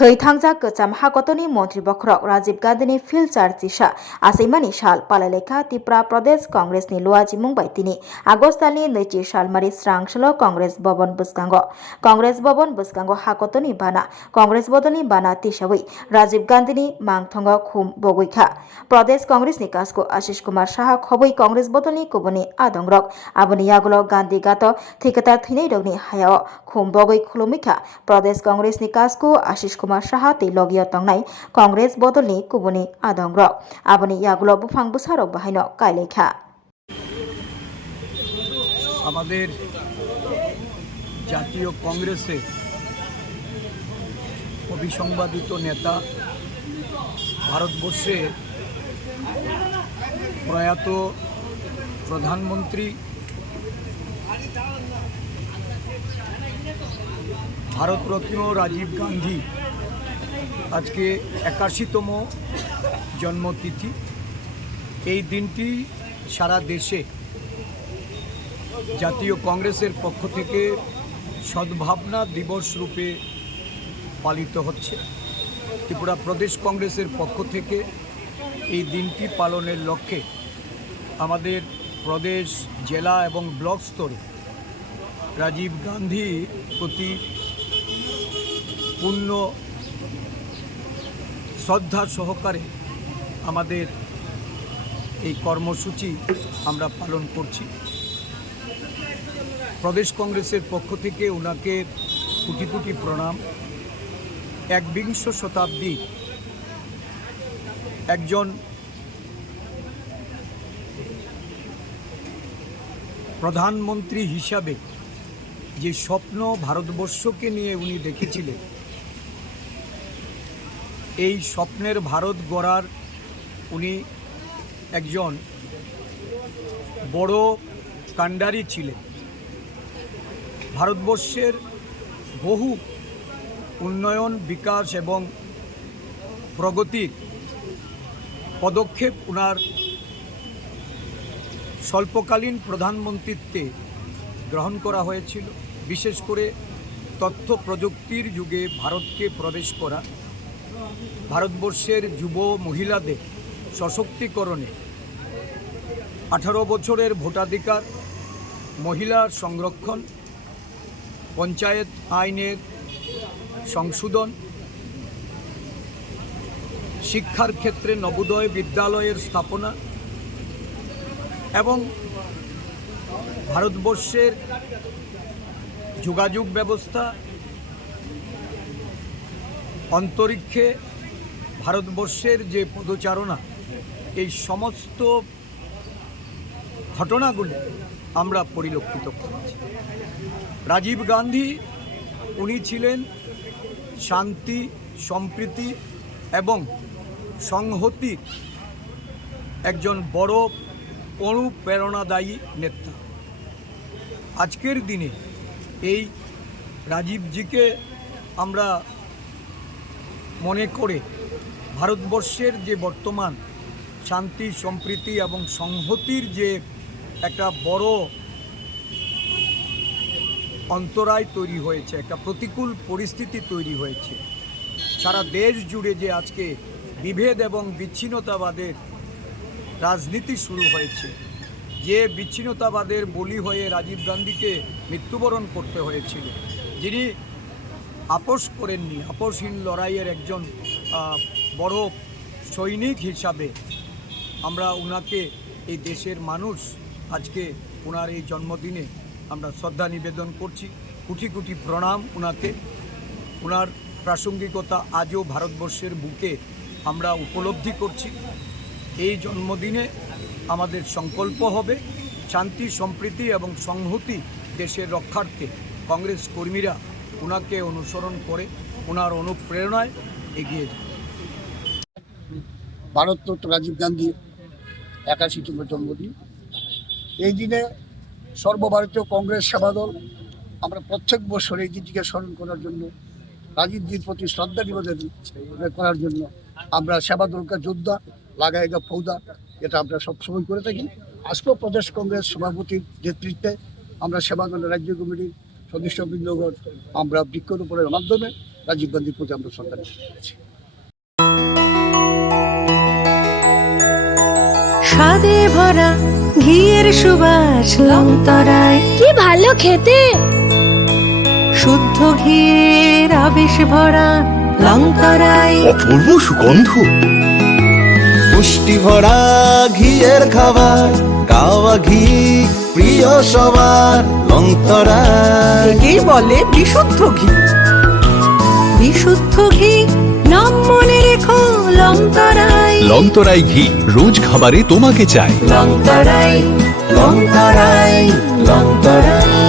थै थांजा गोजाम हागतनी मंत्री बखरक राजीव गांधी फिल्चार चिसा आसैमानी साल पालालेखा त्रिपुरा प्रदेश कांग्रेस नि लुआजी मुंबाई तिनी आगस्टालनि 2 सालमारि स्रांसलो कांग्रेस भवन बुस्कांगो हागतनी बाना कांग्रेस बदलनि बाना तिसावै राजीव गांधी मांगथंग खुम बगैखा प्रदेश कांग्रेस नि कासको आशीष कुमार साहा खबै कांग्रेस बदलनि कुबनि आदंग्रक आबनि यागुलो गांधी गात थिकता थैनै रगनि हायाव खुम बगै खुलुमिखा प्रदेश कांग्रेस नि कासको आशीष कुमार साहा तेलगिया तंगनाय कांग्रेस बदलनि कुबनि आदंग्रक आबनि यागुलो बुफां बुसारक बाहायनो कायलेखा আমাদের জাতীয় কংগ্রেসের অবিসংবাদিত নেতা ভারতবর্ষে প্রয়াত প্রধানমন্ত্রী ভারতরত্ন রাজীব গান্ধী আজকে 81তম জন্মতিথি। এই দিনটি সারা দেশে জাতীয় কংগ্রেসের পক্ষ থেকে সদ্ভাবনা দিবস রূপে পালিত হচ্ছে। ত্রিপুরা প্রদেশ কংগ্রেসের পক্ষ থেকে এই দিনটি পালনের লক্ষ্যে আমাদের প্রদেশ, জেলা এবং ব্লক স্তরে রাজীব গান্ধী প্রতি পূর্ণ শ্রদ্ধা সহকারে আমাদের এই কর্মসূচি আমরা পালন করছি। প্রদেশ কংগ্রেসের পক্ষ থেকে ওনাকে কোটি কোটি প্রণাম। 21 শতাব্দী একজন প্রধানমন্ত্রী হিসাবে যে স্বপ্ন ভারতবর্ষকে নিয়ে উনি দেখেছিলেন, এই স্বপ্নের ভারত গড়ার উনি একজন বড় কাণ্ডারি ছিলেন। ভারতবর্ষের বহু উন্নয়ন, বিকাশ এবং প্রগতির পদক্ষেপ ওনার স্বল্পকালীন প্রধানমন্ত্রীত্বে গ্রহণ করা হয়েছিল। বিশেষ করে তথ্য প্রযুক্তির যুগে ভারতকে প্রবেশ করা, ভারতবর্ষের যুব মহিলাদের সশক্তিকরণে 18 বছরের ভোটাধিকার, মহিলার সংরক্ষণ, পঞ্চায়েত আইনের সংশোধন, শিক্ষার ক্ষেত্রে নবোদয় বিদ্যালয়ের স্থাপনা এবং ভারতবর্ষের যোগাযোগ ব্যবস্থা, অন্তরিক্ষে ভারতবর্ষের যে পদচারণা, এই সমস্ত ঘটনাগুলি আমরা পরিলক্ষিত করছি। রাজীব গান্ধী উনি ছিলেন শান্তি, সম্প্রীতি এবং সংহতির একজন বড় অনুপ্রেরণাদায়ী নেতা। আজকের দিনে এই রাজীবজিকে আমরা মনে করে ভারতবর্ষের যে বর্তমান শান্তি, সম্প্রীতি এবং সংহতির যে একটা বড় অন্তরায় তৈরি হয়েছে, একটা প্রতিকূল পরিস্থিতি তৈরি হয়েছে, সারা দেশ জুড়ে যে আজকে বিভেদ এবং বিচ্ছিন্নতাবাদের রাজনীতি শুরু হয়েছে, যে বিচ্ছিন্নতাবাদের বলি হয়ে রাজীব গান্ধীকে মৃত্যুবরণ করতে হয়েছিল, যিনি আপোষ করেননি, আপোষহীন লড়াইয়ের একজন বড় সৈনিক হিসাবে আমরা ওনাকে, এই দেশের মানুষ আজকে ওনার এই জন্মদিনে আমরা শ্রদ্ধা নিবেদন করছি। কোটি কোটি প্রণাম ওনাকে। ওনার প্রাসঙ্গিকতা আজও ভারতবর্ষের বুকে আমরা উপলব্ধি করছি। এই জন্মদিনে আমাদের সংকল্প হবে শান্তি, সম্প্রীতি এবং সংহতি দেশের রক্ষার্থে কংগ্রেস কর্মীরা ওনাকে অনুসরণ করে ওনার অনুপ্রেরণায় এগিয়ে যায়। ভারতরত্ন রাজীব গান্ধীর 81তম জন্মদিন। এই দিনে সর্বভারতীয় কংগ্রেস সেবাদল আমরা প্রত্যেক বছর এই দিনটিকে স্মরণ করার জন্য, রাজীবজির প্রতি শ্রদ্ধা নিবেদন করার জন্য আমরা সেবাদলকে যোদ্ধা, লাগাইগা ফৌদা এটা আমরা সবসময় করে থাকি। আজকেও প্রদেশ কংগ্রেস সভাপতির নেতৃত্বে আমরা সেবাদলের রাজ্য কমিটির সদস্যবৃন্দগণ আমরা বৃক্ষরোপণের মাধ্যমে রাজীব গান্ধীর প্রতি আমরা শ্রদ্ধা জানাচ্ছি। স্বাদে ভরা ঘিয়ের সুবাস লংতরায়, কি ভালো খেতে। শুদ্ধ ঘিয়ের আবেশ ভরা লংতরায়, অপূর্ব সুগন্ধ, পুষ্টি ভরা ঘিয়ের খাবার, গাওয়া ঘি প্রিয় সবার লংতরায়। একেই বলে বিশুদ্ধ ঘি। বিশুদ্ধ ঘি নাম মনে রেখো লংতরায়। লংতরাই ঘি রোজ খাবারে তোমাকে চাই। লংতরায়, লংতরায়, লংতরায়।